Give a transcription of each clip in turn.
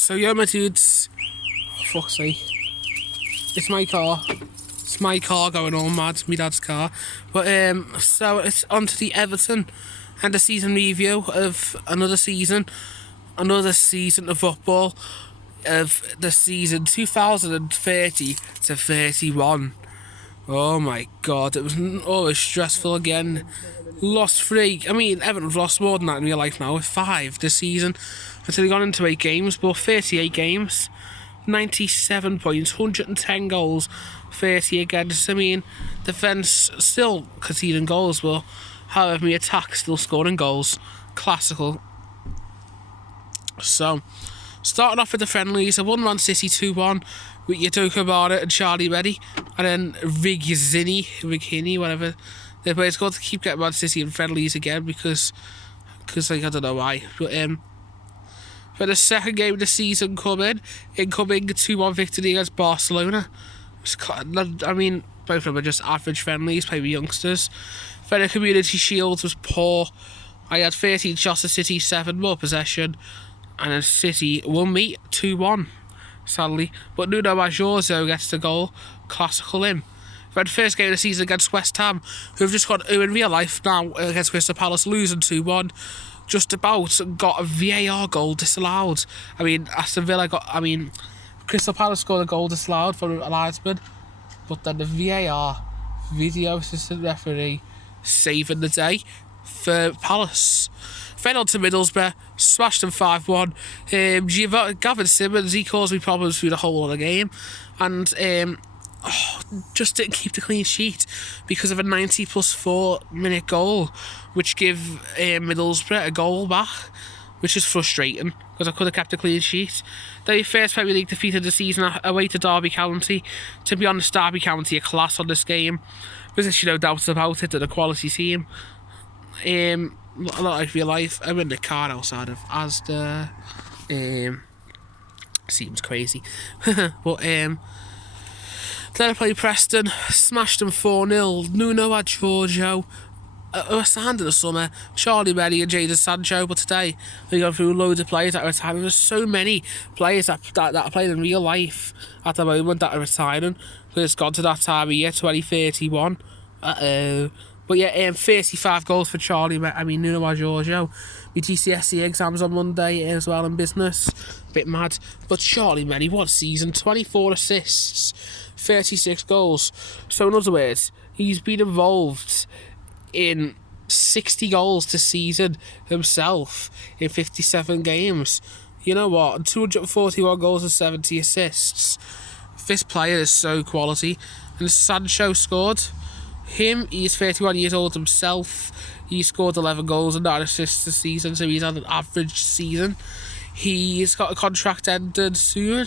So yeah, my dudes, oh, fuck's sake, it's my car. It's my car going all mad, my dad's car. But so it's on to the Everton and the season review of another season of football of the season 2030 to 31. Oh my god, it was always stressful again. Lost 3. I mean, Everton have lost more than that in real life now, with 5 this season. Until they got into 8 games, but 38 games, 97 points, 110 goals, 30 against. I mean, defence still conceding goals, but however, my attack still scoring goals. Classical. So, starting off with the friendlies, I won Man City 2-1 with Yudoka Barra and Charlie Reddy, and then Righini, whatever. But it's got to keep getting Man City in friendlies again because like, I don't know why. But for the second game of the season incoming 2-1 victory against Barcelona. I mean, both of them are just average friendlies, playing with youngsters. For the Community Shield was poor. I had 13 shots at City, 7 more possession, and then City won me 2-1, sadly. But Nuno Majorzo gets the goal. Classical him. For the first game of the season against West Ham, who have just got in real life now against Crystal Palace, losing 2-1. Just about got a VAR goal disallowed. I mean, Aston Villa Crystal Palace scored a goal disallowed for Leisman, but then the VAR, video assistant referee, saving the day for Palace. Then on to Middlesbrough, smashed them 5-1. Gavin Simmons, he caused me problems through the whole of the game, and just didn't keep the clean sheet because of a 90+4 minute goal, which gave Middlesbrough a goal back, which is frustrating because I could have kept a clean sheet. Their first Premier League defeat of the season away to Derby County. To be honest, Derby County are class on this game. There's actually no doubts about it. They're a quality team. A lot like real life. I'm in the car outside of Asda. Seems crazy. But then I played Preston, smashed them 4-0. Nuno had Giorgio, were signed in the summer, Charlie Reddy and Jadon Sancho, but today we go through loads of players that are retiring. There's so many players that are playing in real life at the moment that are retiring. It's gone to that time of year, 2031. But yeah, 35 goals for Nuno and Giorgio. My GCSE exams on Monday as well in business. Bit mad. But Charlie Reddy, what season? 24 assists, 36 goals. So in other words, he's been involved in 60 goals this season himself in 57 games. You know what? 241 goals and 70 assists. This player is so quality. And Sancho scored. He's 31 years old himself. He scored 11 goals and 9 assists this season, so he's had an average season. He's got a contract ended soon.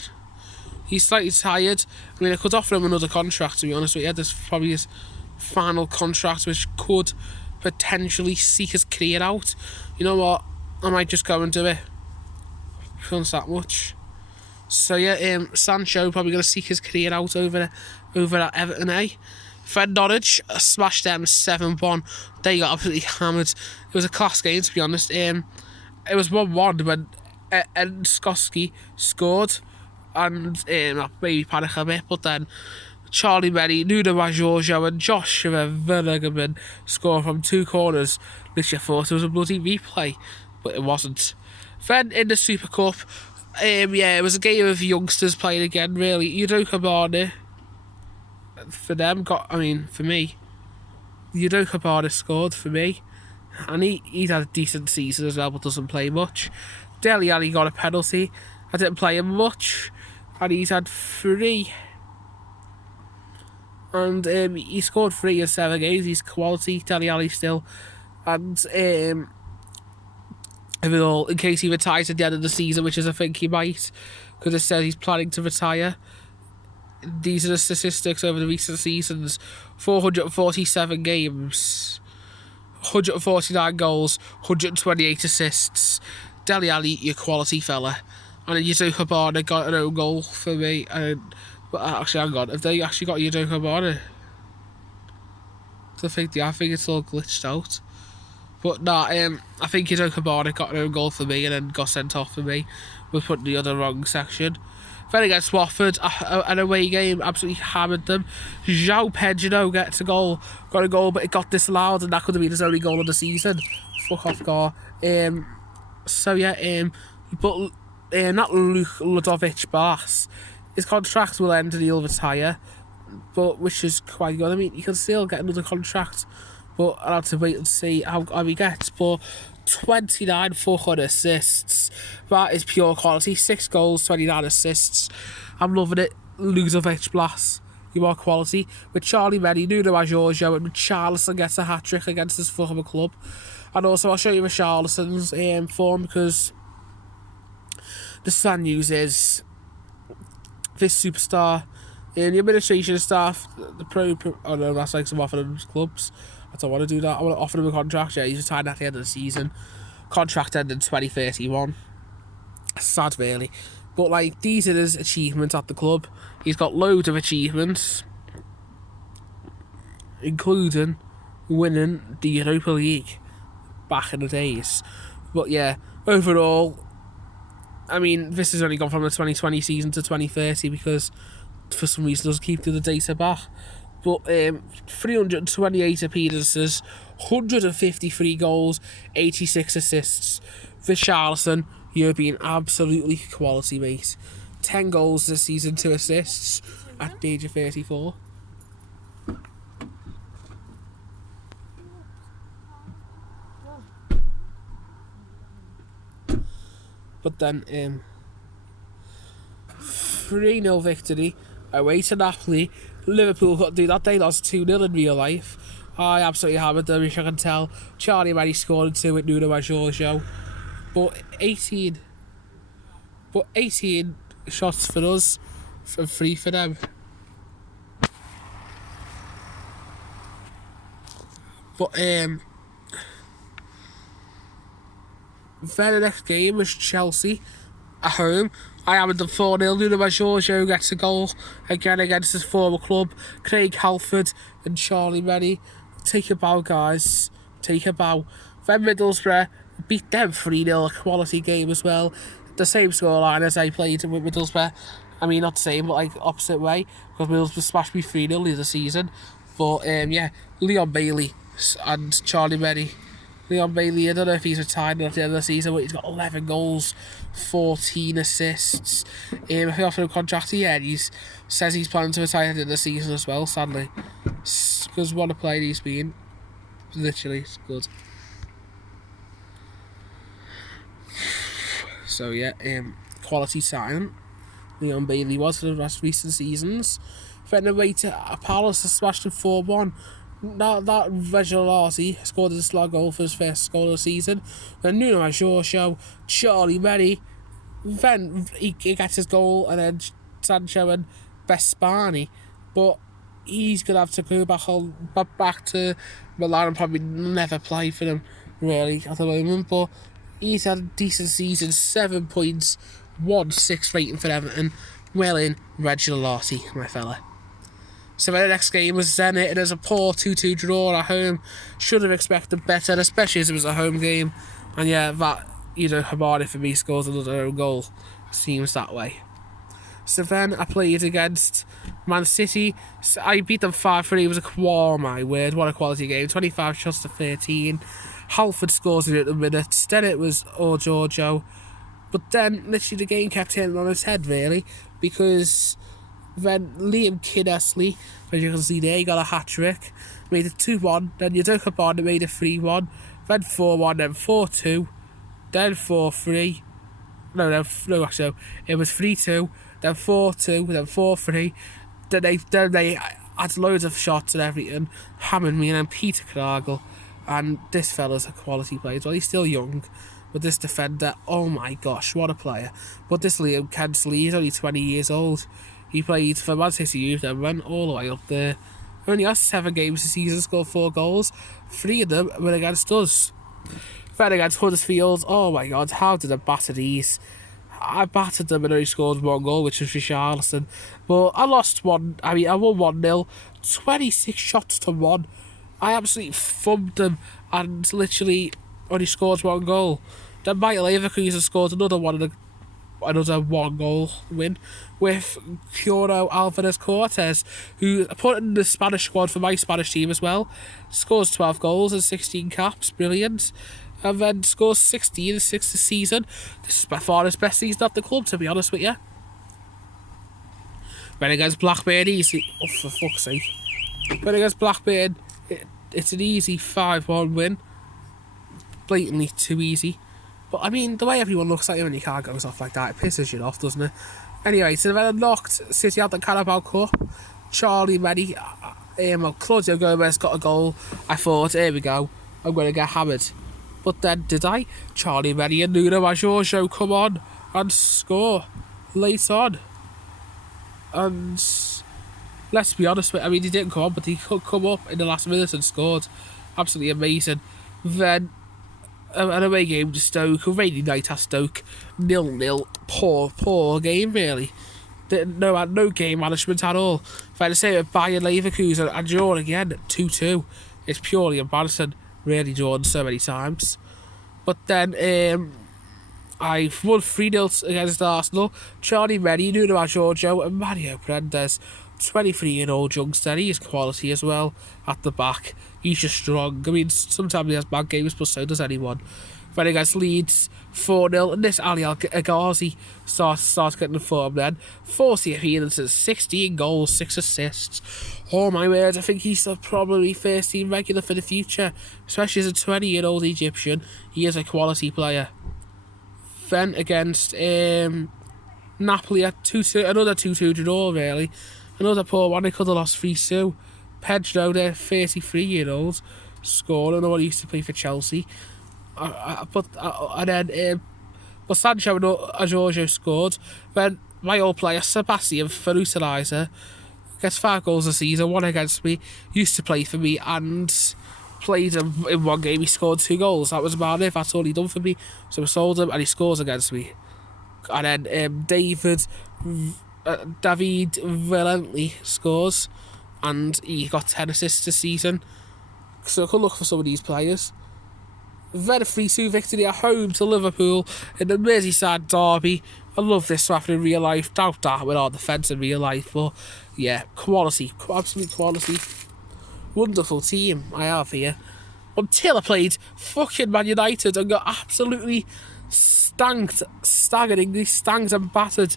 He's slightly tired. I mean, I could offer him another contract, to be honest with you. This is probably his final contract, which could potentially seek his career out. You know what? I might just go and do it. Feels that much. So yeah, Sancho probably going to seek his career out over at Everton, eh? Fred Norwich smashed them 7-1. They got absolutely hammered. It was a class game, to be honest. It was 1-1 when Skoski scored, and that maybe panic a bit, but then Charlie Reddy, Nuno Majorzo and Joshua Vergaman scored from 2 corners. Literally thought it was a bloody replay, but it wasn't. Then in the Super Cup, it was a game of youngsters playing again, really. Yudoka Barra, for me, Yudoka Barra scored for me, and he's had a decent season as well, but doesn't play much. Dele Alli got a penalty. I didn't play him much, and he's had 3. And he scored 3 in 7 games. He's quality, Dele Alli still. And in case he retires at the end of the season, which is I think he might, because it says he's planning to retire. These are the statistics over the recent seasons. 447 games, 149 goals, 128 assists. Dele Alli, your quality fella. And then Yudoka Barra got an own goal for me. But actually, hang on. Have they actually got Yudoka Barra? I think it's all glitched out. But nah, I think Yudoka Barnett got an own goal for me and then got sent off for me. We put in the other wrong section. Then against Watford, an away game, absolutely hammered them. João Pedro got a goal, but it got disallowed, and that could have been his only goal of the season. Fuck off, Gar. So yeah, but not Ludovic Blas. His contract will end and he'll retire, but which is quite good. I mean, you can still get another contract, but I'll have to wait and see how he gets. But 29 fucking assists. That is pure quality. 6 goals, 29 assists. I'm loving it. Ludovic Blas, you are quality. With Charlie Mendy, Nuno Giorgio, and Richarlison gets a hat-trick against his former club. And also, I'll show you Richarlison's form, because the sad news is this superstar in the administration staff, oh no, that's like some offering clubs. I don't want to do that. I want to offer him a contract. Yeah, he's retired at the end of the season. Contract ended in 2031. Sad, really. But, like, these are his achievements at the club. He's got loads of achievements, including winning the Europa League back in the days. But, yeah, overall, I mean, this has only gone from the 2020 season to 2030 because, for some reason, doesn't keep the data back. But 328 appearances, 153 goals, 86 assists. Richarlison, you've been absolutely quality, mate. 10 goals this season, 2 assists at the age of 34. But then 3-0 victory away to Napoli. Liverpool couldn't do that. They lost 2-0 in real life. I absolutely hammered them, as you can tell. Charlie Mendy scored 2 with Nuno Giorgio. But 18 shots for us, and 3 for them. But then the next game was Chelsea at home. I hammered them 4-0. Nuno Giorgio gets a goal again against his former club. Craig Halford and Charlie Mendy. Take a bow, guys. Take a bow. Then Middlesbrough beat them 3-0. A quality game as well. The same scoreline as I played with Middlesbrough. I mean, not the same, but like opposite way. Because Middlesbrough smashed me 3-0 in the season. But yeah, Leon Bailey and Charlie Mendy. Leon Bailey, I don't know if he's retired at the end of the season, but he's got 11 goals, 14 assists. If he offered him a contract, yeah, he says he's planning to retire at the end of the season as well, sadly. Because what a player he's been. Literally, it's good. So yeah, quality sign Leon Bailey was for the last recent seasons. Then away to Palace, smashed him 4-1. That Reginald scored a slug goal for his first goal of the season. Then Nuno Giorgio, Charlie Mendy, then he gets his goal, and then Sancho and Bespani. But he's going to have to go back to Milan and probably never play for them, really, at the moment. But he's had a decent season, 7 points, 1.6 rating for Everton. Well in, Reginald, my fella. So the next game was Zenit. It was a poor 2-2 draw at home. Should have expected better, especially as it was a home game. And yeah, that, Habari for me scores another own goal. Seems that way. So then I played against Man City. So I beat them 5-3. It was my word. What a quality game. 25 shots to 13. Halford scores in at the minutes. Then it was Giorgio. But then, literally, the game kept turning on its head, really. Because then Liam Kinnersley, as you can see there, he got a hat-trick. Made it 2-1. Then Yudoka Barnett made it 3-1. Then 4-1. Then 4-2. Then 4-3. No, actually, it was 3-2. Then 4-2. Then 4-3. Then they had loads of shots and everything. Hammered me, and then Peter Knagel. And this fella's a quality player as well. He's still young. But this defender, oh my gosh, what a player. But this Liam Kinnersley, he's only 20 years old. He played for Man City Youth and went all the way up there. Only has 7 games this season, scored 4 goals. 3 of them were against us. Then against Huddersfield, oh my god, how did I batter these? I battered them and only scored 1 goal, which was Richarlison. But I won 1-0, 26 shots to 1. I absolutely thumped them and literally only scored 1 goal. Then Bayer Leverkusen scored another 1 goal win with Curo Alvarez Cortez, who put in the Spanish squad for my Spanish team as well. Scores 12 goals and 16 caps, brilliant. And then scores 16 and 6 this season. This is by far his best season at the club, to be honest with you. Then against Blackburn, easy. Oh, for fuck's sake. Then against Blackburn, it's an easy 5-1 win. Blatantly too easy. But I mean, the way everyone looks at you when your car goes off like that, it pisses you off, doesn't it? Anyway, so then I knocked City out the Carabao Cup. Charlie Meddy, Claudio Gomez got a goal. I thought, here we go, I'm going to get hammered. But then, did I? Charlie Meddy and Nuno Majorjo come on and score late on. And let's be honest, I mean, he didn't come on, but he could come up in the last minute and scored. Absolutely amazing. Then, an away game to Stoke, a rainy night at Stoke, 0-0, poor game really. No game management at all. If I had to say with Bayer Leverkusen and drawn again, 2-2, it's purely embarrassing, really drawn so many times. But then I've won 3-0 against Arsenal. Charlie Meddy, Nuno Majorjo and Mario Paredes, 23-year-old youngster, he's quality as well at the back. He's just strong. I mean, sometimes he has bad games, but so does anyone. Then against Leeds, 4-0, and this Ali Al-Ghazi starts getting the form then. 40 appearances, 16 goals, 6 assists. Oh my word, I think he's probably first team regular for the future. Especially as a 20-year-old Egyptian, he is a quality player. Then against Napoli at 2-2, another 2-2 draw really. Another poor one, they could have lost 3-2. Pedro, their 33-year-old, scored. I know he used to play for Chelsea. But Sancho and Ajorjo scored. Then my old player, Sebastian Ferutilizer, gets 5 goals a season, 1 against me, used to play for me, and played him in 1 game. He scored 2 goals. That was about it. That's all he done for me. So I sold him, and he scores against me. And then David Valently scores, and he got 10 assists this season. So I could look for some of these players. Then a 3-2 victory at home to Liverpool in the Merseyside derby. I love this to happen in real life. Doubt that with our defence in real life, but yeah, quality, absolute quality. Wonderful team I have here. Until I played fucking Man United and got absolutely staggeringly stanked and battered.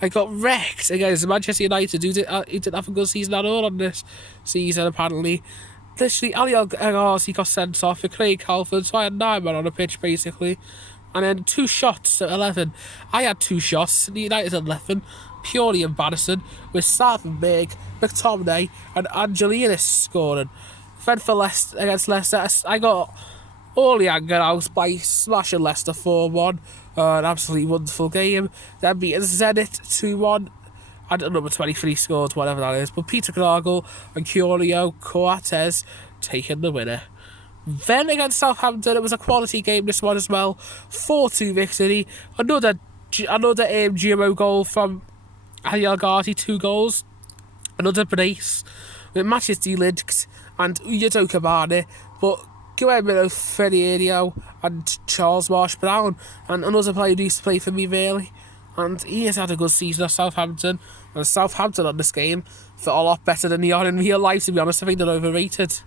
I got wrecked against Manchester United, who didn't have a good season at all on this season, apparently. Literally, Ali Al-Ghazi got sent off for Craig Halford, so I had 9 men on the pitch, basically. And then 2 shots at 11. I had 2 shots, and the United had 11. Purely embarrassing, with Sarpenberg, McTominay, and Angelinas scoring. Then for Leicester, against Leicester, I got all the anger out by smashing Leicester 4-1. An absolutely wonderful game. Then beating Zenit 2-1. And number 23 scored, whatever that is. But Peter Knagel and Curio Cortez taking the winner. Then against Southampton, it was a quality game, this one as well. 4-2 victory. Another GMO goal from Ali Al-Ghazi, 2 goals. Another brace with Matches De-Ligt and Udoka Barney. But Guillermo Ferreiro and Charles Marsh-Brown, and another player who used to play for me really. And he has had a good season at Southampton. And Southampton on this game felt a lot better than they are in real life, to be honest. I think they're overrated.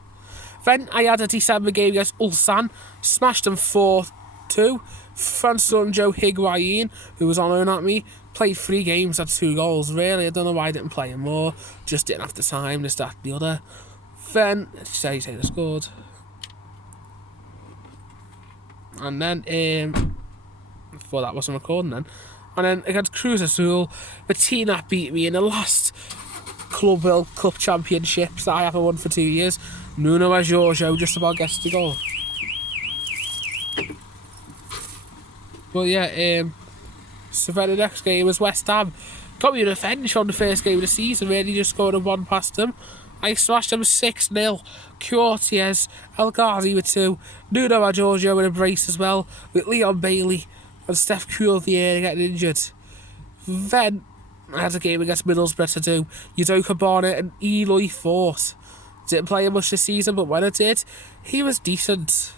Then I had a December game against Ulsan. Smashed them 4-2. Francisco Higuain, who was on loan at me, played 3 games, had 2 goals. Really, I don't know why I didn't play him more. Just didn't have the time, this, that, the other. Then, say they scored. And then, before that wasn't recording then. And then against Cruz Azul, Bettina beat me in the last Club World Cup Championships that I haven't won for 2 years. Nuno Majorjo just about gets the goal. But yeah, so then the next game was West Ham. Got me revenge on the first game of the season, really, just scored a 1 past them. I smashed them 6-0. Cortez, El-Ghazi with 2. Nuno Majorjo with a brace as well, with Leon Bailey and Steph Vieira getting injured. Then I had a game against Middlesbrough to do. Udoka Barnett and Eloy Fort Didn't play him much this season, but when I did, he was decent.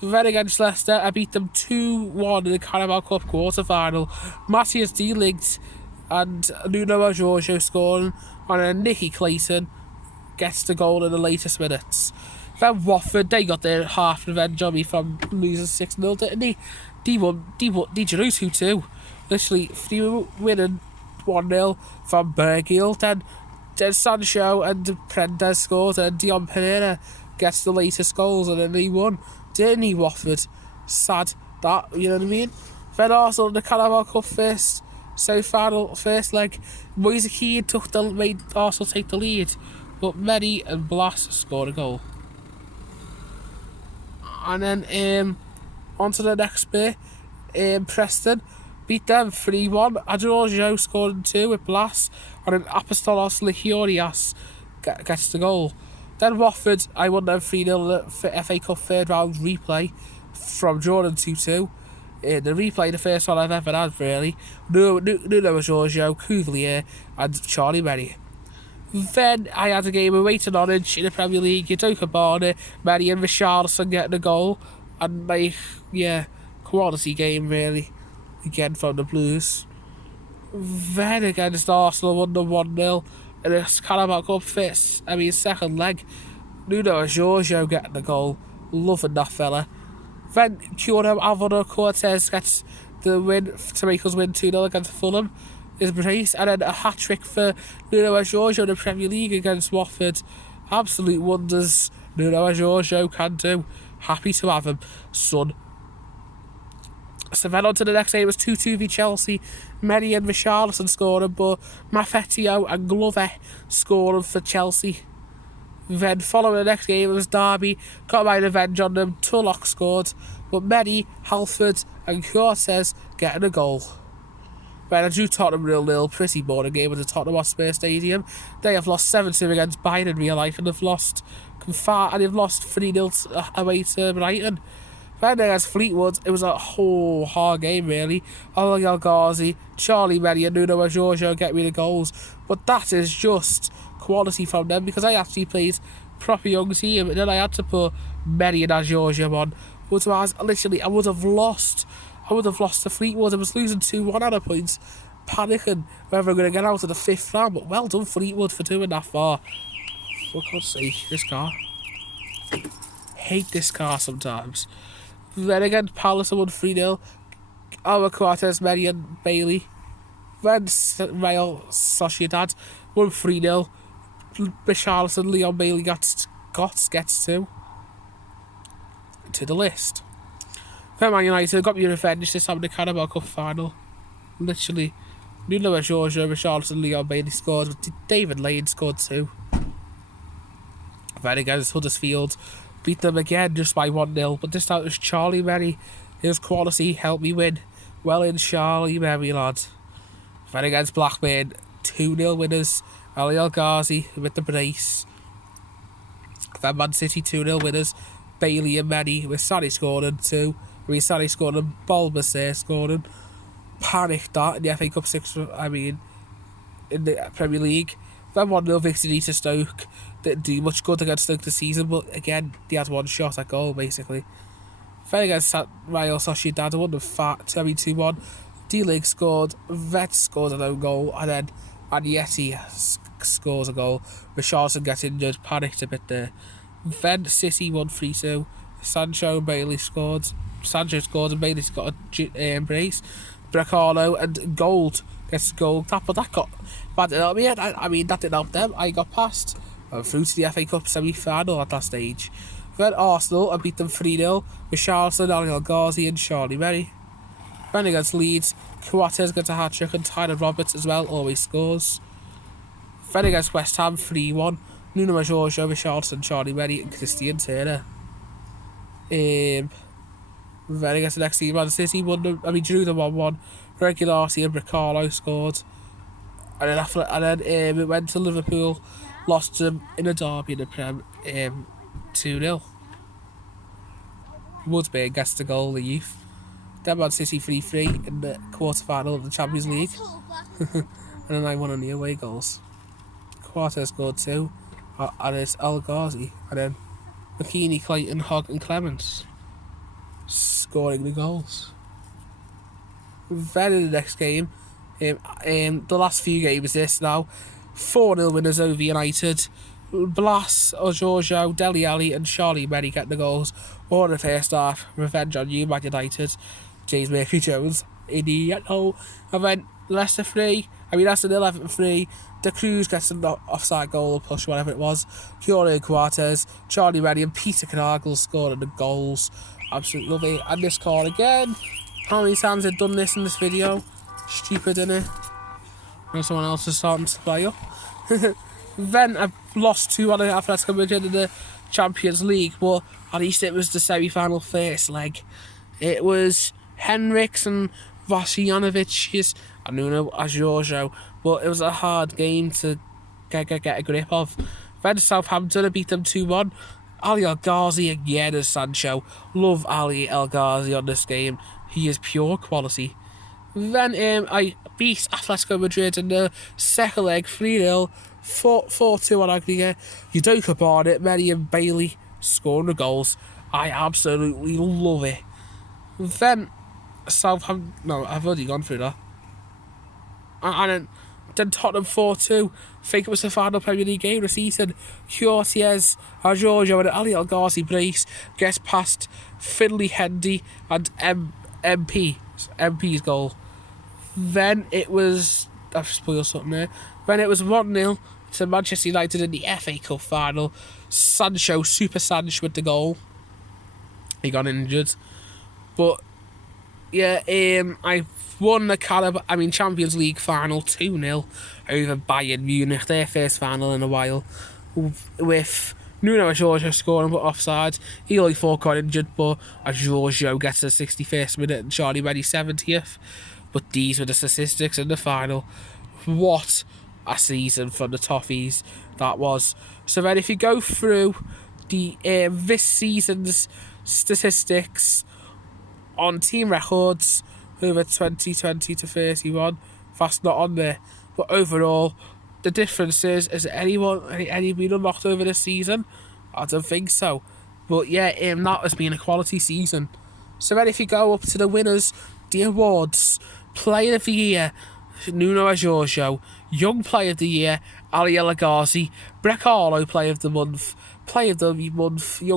Then against Leicester, I beat them 2-1 in the Carabao Cup quarter-final. Matthias De Ligt and Nuno Giorgio scoring, and then Nicky Clayton gets the goal in the latest minutes. Then Watford, they got their half revenge on me from losing 6-0, didn't they? They drew 2-2. Literally, they were winning 1-0 from Berghiel. Then Sancho and Prendes scored, and Dion Pereira gets the latest goals, and then they won. Didn't he, Watford? Sad that, you know what I mean? Then Arsenal in the Carabao Cup semi-final first leg. Moise Kean made Arsenal take the lead, but Medi and Blas scored a goal. And then on to the next bit. Preston beat them 3-1. Adorjo scored in 2 with Blas, and then Apostolos Lichiorias gets the goal. Then Watford, I won them 3-0 for FA Cup third round replay from Jordan 2-2. The replay, the first one I've ever had, really. Nuno Giorgio, Cuvelier, and Charlie Merry. Then I had a game away to Norwich in the Premier League. Udoka Barner, Merry and Richarlison getting a goal. And, quality game, really. Again from the Blues. Then against Arsenal, won them 1-0. In the Carabao Cup second leg. Nuno Giorgio getting the goal. Loving that fella. Then Cuero Alvaro Cortez gets the win to make us win 2-0 against Fulham. His brace, and then a hat-trick for Nuno Giorgio in the Premier League against Watford. Absolute wonders Nuno Giorgio can do. Happy to have him, son. So then on to the next game, it was 2-2 v Chelsea. Merry and Richarlison scoring, but Maffetio and Glover scoring for Chelsea. Then following the next game, it was Derby. Got my revenge on them. Tulloch scored, but Merry, Halford and Cortez getting a goal. Then I drew Tottenham 0-0, pretty boring game at the Tottenham Hotspur Stadium. They have lost 7-2 against Bayern in real life, and they've lost 3-0 away to Brighton. Then against Fleetwood, it was a whole hard game, really. Ali El Ghazi, Charlie Merry and Nuno Giorgio get me the goals. But that is just quality from them, because I actually played proper young team, and then I had to put Merry and Giorgio on. Otherwise, literally, I would have lost to Fleetwood. I was losing 2-1 at a point, panicking whether I'm going to get out of the 5th round. But well done, Fleetwood, for doing that far. For God's sake, this car. Hate this car sometimes. Then again, Palace won 3-0. Our Cortez, Merry and Bailey. Then Real Sociedad won 3-0. Richarlison, Leon Bailey gets 2 to the list. Then Man United got me revenge this time in the Carabao Cup final. Literally, Nuno Giorgio, Richarlison, Leon Bailey scored, but David Lane scored 2. Then against Huddersfield, beat them again just by 1-0, but this time it was Charlie Merry. His quality helped me win. Well in, Charlie Merry, lad. Then against Blackburn, 2-0 winners. Ali El Ghazi with the brace. Then Man City 2-0 winners. Bailey and Merry with Sarri scoring 2. Sarri scoring and Balbasser scoring. Panicked that in the FA Cup in the Premier League. Then 1-0 victory to Stoke. Didn't do much good against Stoke this season, but again, they had one shot at goal, basically. Then against Real Sociedad, I won them 2-1. D-League scored, Vet scored an own goal, and then Agnetti scores a goal. Richarlison gets injured, panicked a bit there. Then City won 3-2. Sancho and Bailey scored. Sancho scored and Bailey's got a brace. Bracano and Gold gets a goal. But that got bad enough. That didn't help them. I got past through to the FA Cup semi-final at that stage. Then Arsenal, I beat them 3-0. Richarlison, Ali El Ghazi and Charlie Merry. Then against Leeds, Coates gets a hat-trick and Tyler Roberts as well, always scores. Then against West Ham, 3-1. Nuno Giorgio, Richarlison, Charlie Merry and Christian Turner. Then against the next team, Man City drew them 1-1. Regularity and Bricalo scored. And then it went to Liverpool, lost them in a derby in the Prem, 2-0. Woodburn gets the goal, the youth. Then Man City 3-3 in the quarter-final of the Champions League. And then I won on the away goals. Quarter scored 2. And it's El Ghazi. And then McKennie, Clayton, Hogg and Clements scoring the goals. Then in the next game, the last few games this now, 4-0 winners over United. Blas, Giorgio, Dele Alli and Charlie Berry get the goals. All in the first half. Revenge on you, Man United. James Murphy-Jones, idiot hole. And then Leicester 11 3. De Cruz gets an offside goal, push, whatever it was. Jorge Coates, Charlie Berry and Peter Knagel scoring the goals. Absolutely love it. And this call again. How many times I've done this in this video? Stupid, innit? And someone else is starting to play up. Then I've lost 2-1 at Atletico Madrid in the Champions League, but at least it was the semi-final first leg. It was Henriks and Vasiljevic and Nuno Giorgio, but it was a hard game to get a grip of. Then Southampton beat them 2-1. Ali El Ghazi again as Sancho. Love Ali El Ghazi on this game. He is pure quality. Then I beat Atletico Madrid in the second leg 3-0, 4-2 on aggregate. Udoka Barnett, Mary and Bailey scoring the goals. I absolutely love it. Then Southampton. No, I've already gone through that. And then Tottenham 4-2. I think it was the final Premier League game of the season. Courtiers, Giorgio and Ali El Ghazi brace gets past Finley Hendy and MP's goal. Then it was. I've spoiled something there. Then it was 1-0 to Manchester United in the FA Cup final. Sancho, Super Sancho with the goal. He got injured. But yeah, I won the Champions League final 2-0 over Bayern Munich, their first final in a while, with Nuno Giorgio scoring but offside. He only got injured, but Giorgio gets the 61st minute and Charlie Berry 70th. But these were the statistics in the final. What a season for the Toffees that was. So then if you go through the this season's statistics on team records over 2020 to 31, that's not on there. But overall, the difference is any been unlocked over this season? I don't think so. But yeah, that has been a quality season. So then if you go up to the winners, the awards, Player of the Year, Nuno Giorgio, Young Player of the Year, Ali El Ghazi, Brecalo Player of the Month, Young